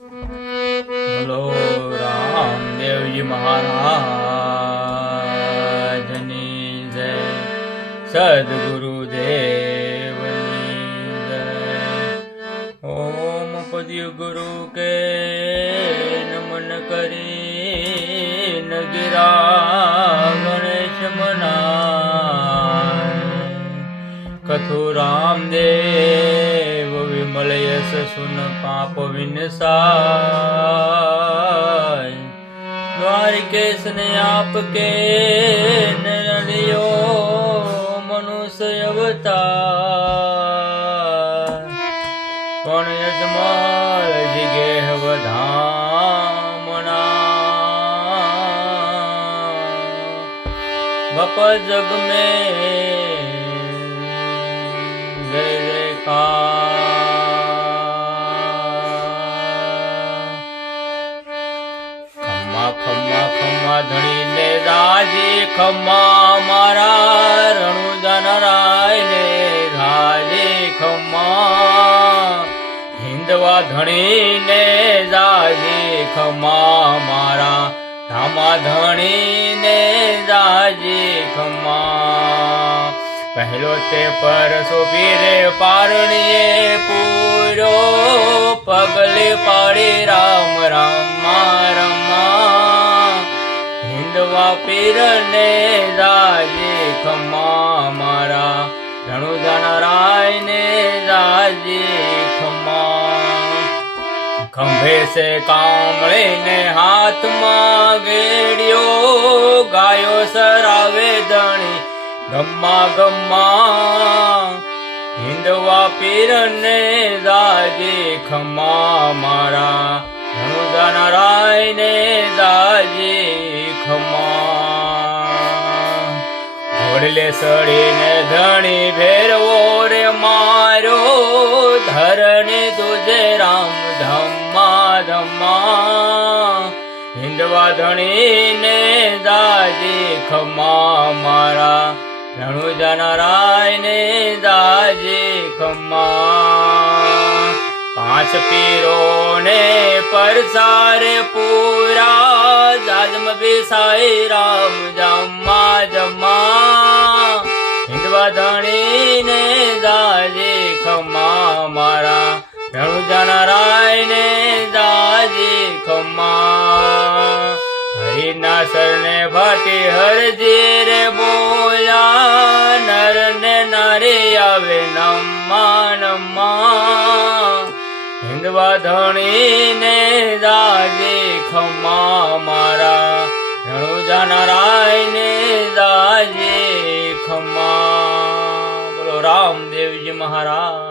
બોલો રામદેવજી મહારાજની જય, સદગુરુદેવની જય। ઓમ પદ્ય ગુરુ કે નમન કરી નગીરા ગણેશ મનાય। કથુ રામદેવ વિમલ યશ સુન પાપ વિનસાય। દ્વારિકેશ ને આપકે નલિયો મનુષ્ય અવતાર। પણ યજમાલ જીગે વધામણા। બાપા જગ में जय जयकार। खम्मा खम्मा खम्मा धणी ने राजे खम्मा मारा रણુજા નરાય ને રાજે ખમ્મા। હિંદવા ધણી ને રાજે ખમ્મા મારા રામા ધણી ને રાજે ખમ્મા। પહેલો તે પરસો પીરે પારણીએ પૂર્યો પગલે પાડે રામ રામા રમા। હિંદવા પીરને રાજે ખમ્મા મારા રણુજા નરાય ને રાજે ખમ્મા। ખંભે સે કામળે ને હાથમાં ગેડિયો ગાયો સરાવે ધણી ગમ્મા ગમ્મા। હિંદવા પીરને રાજે ખમ્મા મારા રણુજા નરાય ને રાજે ખમ્મા। ઘોડલે સડીને ધણી ભેરવો રે મારો ધરને તુજે રામ ધમ્મા ધમ્મા। હિંદવા ધણીને રાજે ખમ્મા મારા રણુજા નરાય ને રાજે ખમ્મા। પાંચ પીરો ને પરસારે પૂરા જાજમ બેસાય રામ જમ્મા જમ્મા। હિંદવા ધણી ને રાજે ખમ્મા મારા રણુજા નરાય ને રાજે ખમ્મા। હરિના સરને ભાટી હરજે રે બોલા નર ને નારે આવે નમ્મા નમ્મા। હિંદવા ધણી ને રાજે ખમ્મા મારા રણુજા નરાય ને રાજે ખમ્મા। બોલો રામદેવજી મહારાજ।